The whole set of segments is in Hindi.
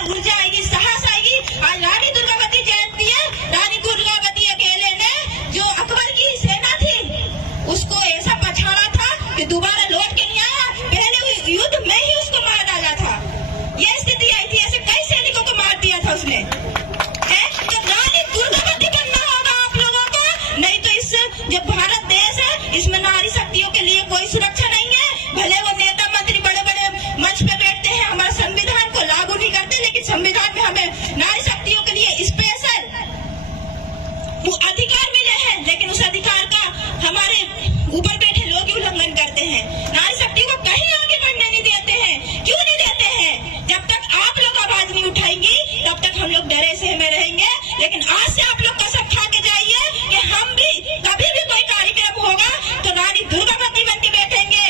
अंदर ऊर्जा आएगी, साहस आएगी। आज रानी दुर्गावती जयंती है। रानी दुर्गावती अकेले ने जो अकबर की सेना थी उसको ऐसा पछाड़ा था कि दोबारा लौट के नहीं आया। पहले युद्ध में ही उसको मार डाला था। ये स्थिति आई थी, ऐसे कई सैनिकों को मार दिया था उसने। तो रानी दुर्गावती बनना होगा आप लोगों को, नहीं तो इस जो भारत देश है इसमें नारी शक्तियों के लिए कोई सुरक्षा नहीं है। भले वो नेता मंत्री बड़े बड़े मंच पे बैठते हैं, हमारे संविधान को लागू नहीं करते, लेकिन संविधान में हमें नारी शक्तियों के लिए स्पेशल अधिकार मिले हैं, लेकिन उस अधिकार का हमारे ऊपर बैठे लोग ही उल्लंघन करते हैं। नारी शक्ति को कहीं आगे बढ़ने नहीं देते हैं। क्यों नहीं देते हैं? जब तक आप लोग आवाज नहीं उठाएंगी तब तक हम लोग डरे से में रहेंगे। लेकिन आज से आप लोग कसम खा के जाइए कि हम भी कभी भी कोई कार्यक्रम होगा तो रानी दुर्गावती बन के बैठेंगे,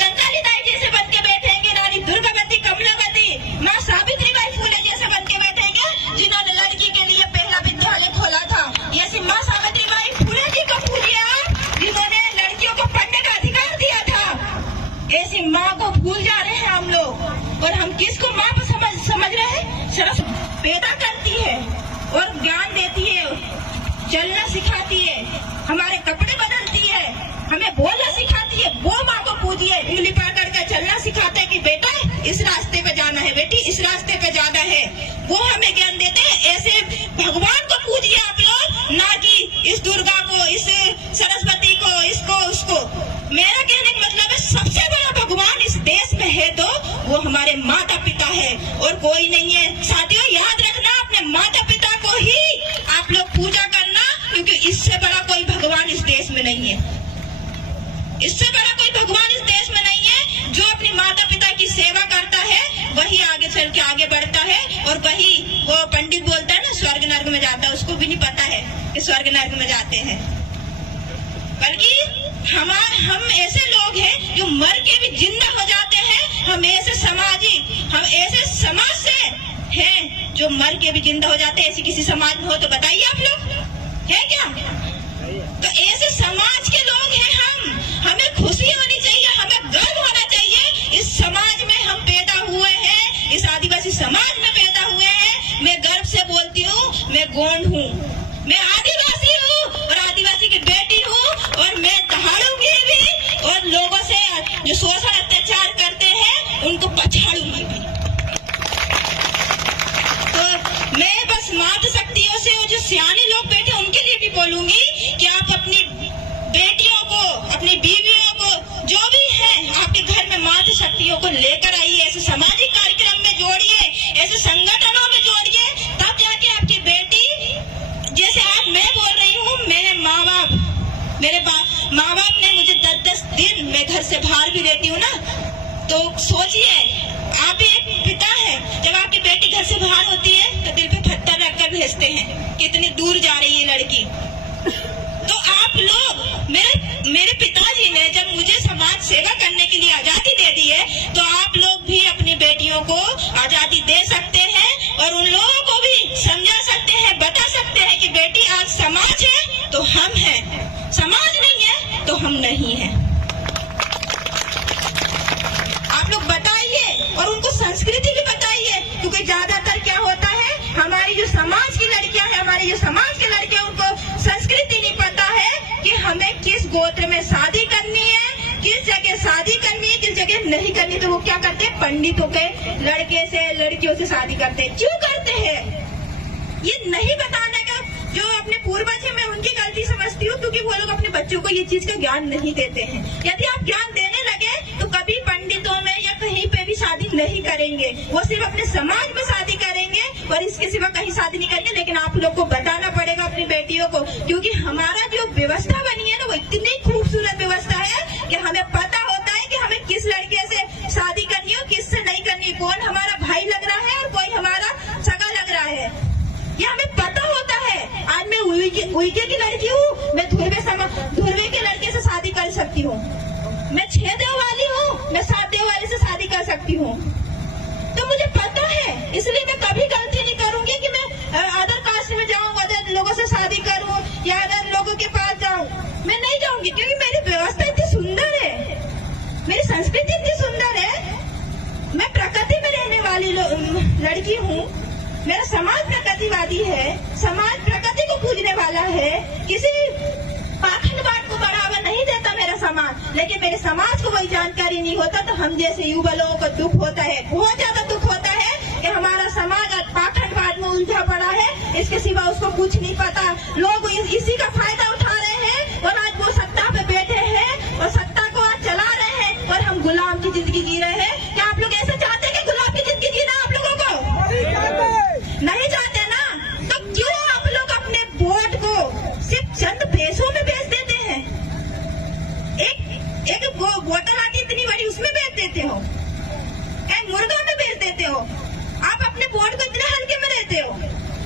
कंकाली दाई जैसे बन के बैठेंगे, रानी दुर्गावती, कमलावती, माँ सावित्रीबाई फुले जैसे बन के बैठेंगे, जिन्होंने लड़की के लिए पहला विद्यालय खोला था। ऐसी माँ सावित्रीबाई फुले जी को भूलिए आप, जिन्होंने लड़कियों को पढ़ने का अधिकार दिया था। ऐसी माँ को भूल जा रहे हैं हम लोग। और हम किसको माँ को समझ रहे हैं? सरस पैदा करती है और ज्ञान देती है, चलना सिखाती है, हमारे कपड़े बदलती है, हमें बोलना सिखाती है। वो माँ को पूजिए, उंगली पकड़ कर चलना सिखाते हैं कि बेटा इस रास्ते पे जाना है, बेटी इस रास्ते पे जाना है। वो हमें ज्ञान देते हैं। ऐसे भगवान को पूजिए आप लोग, ना कि इस दुर्गा को, इस सरस्वती को, इसको उसको। मेरा कहने का मतलब है सबसे बड़ा भगवान इस देश में है तो वो हमारे माता पिता है और कोई नहीं है। साथियों याद रखना, अपने माता पिता को ही आप लोग पूजा करना, क्योंकि इससे बड़ा कोई भगवान इस देश में नहीं है। इससे बड़ा कोई भगवान इस देश में नहीं है। जो अपने माता पिता की सेवा करता है वही आगे चल के आगे बढ़ता है, और वही वो पंडित बोलता है ना स्वर्ग नर्क में जाता है, उसको भी नहीं पता है कि स्वर्ग नर्क में जाते हैं। बल्कि हम ऐसे लोग हैं जो मर के भी जिंदा हो जाते हैं। हम ऐसे समाज से हैं जो मर के भी जिंदा हो जाते हैं। ऐसी किसी समाज में हो तो बताइए आप लोग, है क्या? तो ऐसे समाज के लोग हैं हम। हमें खुशी होनी चाहिए, हमें गर्व होना चाहिए। इस समाज में हम पैदा हुए हैं, इस आदिवासी समाज में पैदा हुए हैं। मैं गर्व से बोलती हूँ, मैं गोंड हूँ, मैं आदिवासी हूँ और आदिवासी की बेटी हूँ, और मैं दहाड़ूंगी भी, और लोगों से जो शोषण अत्याचार करते हैं उनको पछाड़ूंगी भी। तो मैं बस मातृ शक्तियों से, जो सियाने लोग बैठे उनके लिए भी बोलूंगी कि आप अपनी बेटियों को, अपनी बीवियों को, जो भी है आपके घर में मातृ शक्तियों को लेकर आइए। ऐसे सामाजिक कार्यक्रम में जोड़िए, ऐसे संगठनों में जोड़िए, तब जाके आपकी बेटी, जैसे आज मैं बोल रही हूँ, मेरे माँ बाप ने मुझे 10-10 दिन मैं घर से बाहर भी रहती हूँ ना, तो सोचिए आप एक पिता है, जब आपकी बेटी घर से बाहर होती है तो दिल पे पत्थर रखकर भेजते हैं, कितनी दूर जा रही है लड़की। तो आप लोग, मेरे पिताजी ने जब मुझे समाज सेवा करने के लिए आजादी दे दी है, तो आप लोग भी अपनी बेटियों को आजादी दे सकते हैं और उन लोगों को भी समझा सकते हैं, बता सकते हैं कि बेटी आज समाज है तो हम हैं, समाज नहीं है तो हम नहीं हैं। आप लोग बताइए और उनको संस्कृति भी बताइए, क्योंकि ज्यादातर क्या होता है, हमारी जो समाज की लड़कियां हैं, हमारी जो समाज के लड़के, उनको संस्कृति नहीं पता है कि हमें किस गोत्र में शादी करनी है, किस जगह शादी करनी है, किस जगह नहीं करनी। तो वो क्या करते हैं, पंडितों के लड़के से, लड़कियों से शादी करते हैं। क्यों करते हैं? ये नहीं बताने का जो अपने पूर्वज है, मैं उनकी गलती समझती हूँ, क्योंकि वो लोग अपने बच्चों को ये चीज का ज्ञान नहीं देते हैं। यदि आप ज्ञान देने लगे तो कभी पंडितों में या कहीं पे भी शादी नहीं करेंगे, वो सिर्फ अपने समाज में शादी करेंगे और इसके सिवा कहीं शादी नहीं करेंगे। लेकिन आप लोग को बताना पड़ेगा अपनी बेटियों को, क्योंकि हमारा जो व्यवस्था बनी है ना, वो इतनी खूबसूरत व्यवस्था है कि हमें पता होता है कि हमें किस लड़के से शादी करनी है, किससे नहीं करनी, कौन हमारा भाई लग रहा है और कोई हमारा सगा लग रहा है, ये हमें पता होता है। आज मैं उइके की लड़की हूँ, मैं धुर्वे के लड़के से शादी कर सकती हूँ, मैं 6 देव वाली हूँ, मैं 7 देव वाले से शादी कर सकती हूँ। तो मुझे पता है, इसलिए मैं कभी गलती नहीं करूंगी कि मैं अदर कास्ट में जाऊँ, अदर लोगों से शादी करूँ या अदर लोगों के पास जाऊँ। मैं नहीं जाऊंगी, क्योंकि मेरी व्यवस्था इतनी सुंदर है, मेरी संस्कृति इतनी सुंदर है। मैं प्रकृति में रहने वाली लड़की हूँ, मेरा समाज प्रगतिवादी है, समाज प्रगति को पूजने वाला है, किसी पाखंडवाद को बढ़ावा नहीं देता मेरा समाज। लेकिन मेरे समाज को वही जानकारी नहीं होता, तो हम जैसे युवा लोगों को दुख होता है, बहुत ज्यादा दुख होता है कि हमारा समाज आज पाखंडवाद में उलझा पड़ा है, इसके सिवा उसको कुछ नहीं पता। लोग इसी का फायदा उठा रहे हैं और आज वो सत्ता पे बैठे हैं और सत्ता को आज चला रहे हैं और हम गुलाम की जिंदगी जी रहे हैं। क्या आप लोग ऐसे चाहते हैं कि गुलाम की जिंदगी जीना आप लोगों को नहीं चाहते ना? तो क्यों आप लोग अपने वोट को सिर्फ चंद पैसों में बेच देते हैं? एक बोतल आती इतनी बड़ी, उसमें बेच देते हो, एक मुर्गा में बेच देते हो। आप अपने वोट को इतने हल्के में लेते हो।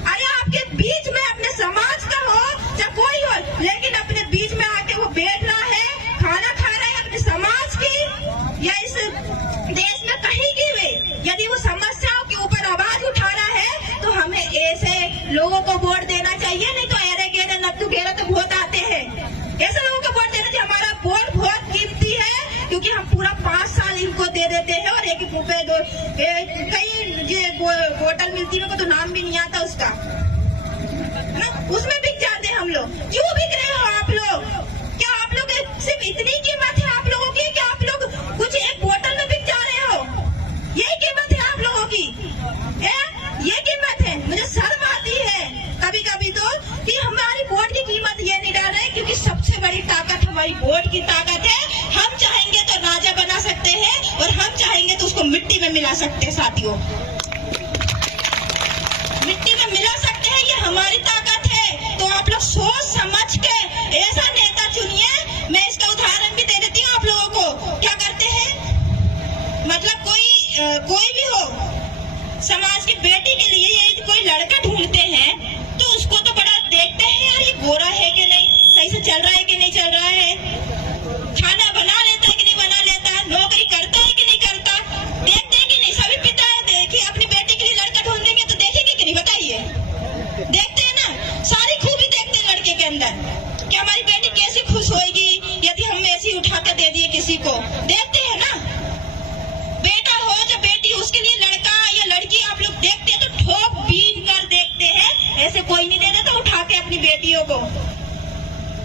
अरे आपके बीच में अपने समाज का हो चाहे कोई हो, लेकिन अपने बीच में आके वो बैठ रहा है, खाना खा रहा है अपने समाज की या इस देश में कहीं की भी यदि वो समस्याओं के ऊपर आवाज उठा रहा है, तो हमें ऐसे लोगों को वोट देना चाहिए। नहीं तो एरे गेरे नत्थु गेरे तो बहुत आते हैं, ऐसे लोगों को वोट देना चाहिए। हमारा वोट बहुत कीमती है, क्योंकि हम पूरा 5 साल इनको दे देते हैं और एक रुपए दो कई बोतल मिलती है, को तो नाम भी नहीं आता उसका ना, उसमें बिक जाते हैं हम लोग। क्यों बिक रहे हो आप लोग? क्या आप लोग सिर्फ इतनी कीमत है आप लोगों की? क्या आप लोग कुछ एक बोतल में बिक जा रहे हो? यही कीमत है आप लोगों की? ये कीमत है? मुझे शर्म आती है कभी कभी तो कि हमारी वोट की कीमत ये नहीं डाल रहे, क्योंकि सबसे बड़ी ताकत हमारी वोट की ताकत है। हम चाहेंगे तो राजा बना सकते हैं और हम चाहेंगे तो उसको मिट्टी में मिला सकते हैं। साथियों, मिट्टी में मिला सकते हैं, ये हमारी ताकत है। तो आप लोग सोच समझ के ऐसा नेता चुनिए। मैं इसका उदाहरण भी दे देती हूँ आप लोगों को। क्या करते हैं, मतलब कोई भी हो, समाज की बेटी के लिए ये कोई लड़का ढूंढते हैं तो उसको तो बड़ा देखते हैं, यार ये गोरा है कि नहीं, सही से चल रहा है कि नहीं चल रहा है, खाना बना लेता है कि नहीं बना लेता, नौकरी करता है कि नहीं करता, देखते हैं कि नहीं? सभी पिता देखिए अपनी बेटी के लिए लड़का ढूंढेंगे तो देखेंगे कि नहीं, बताइए? देखते हैं ना, सारी खूबी देखते हैं लड़के के अंदर कि हमारी बेटी कैसे खुश होगी यदि हम ऐसी उठा कर दे दिए किसी को। देखते हैं ना, बेटा हो या बेटी, उसके लिए लड़का या लड़की आप लोग देखते हैं तो ठोक बीन कर देखते हैं, ऐसे कोई नहीं दे देता उठा के अपनी बेटियों को।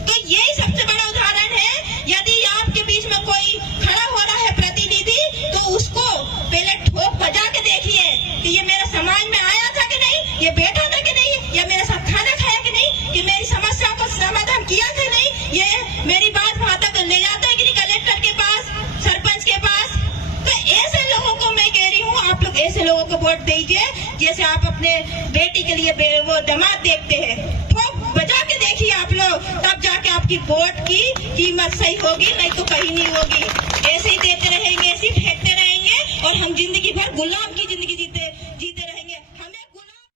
तो यही सबसे बड़ा उदाहरण है। यदि आपके बीच में कोई खड़ा हो रहा है प्रतिनिधि, तो उसको पहले ठोक बजा के देखिए कि ये मेरे समाज में आया था कि नहीं, ये बैठा था कि नहीं, या मेरे साथ खाना खाया कि नहीं, ये मेरी समस्या को समाधान किया कि नहीं, ये मेरी बात वहां तक ले जाता है कि नहीं, कलेक्टर के पास, सरपंच के पास। तो ऐसे लोगों को मैं कह रही हूँ, आप लोग ऐसे लोगों को वोट दीजिए जैसे आप अपने बेटी के लिए वो दामाद देखते हैं। ठोक बजा के देखिए आप लोग, तब जाके आपकी वोट की कीमत सही होगी, नहीं तो कहीं नहीं होगी। ऐसे ही देते रहेंगे, ऐसे ही फेंकते रहेंगे और हम जिंदगी भर गुलाम की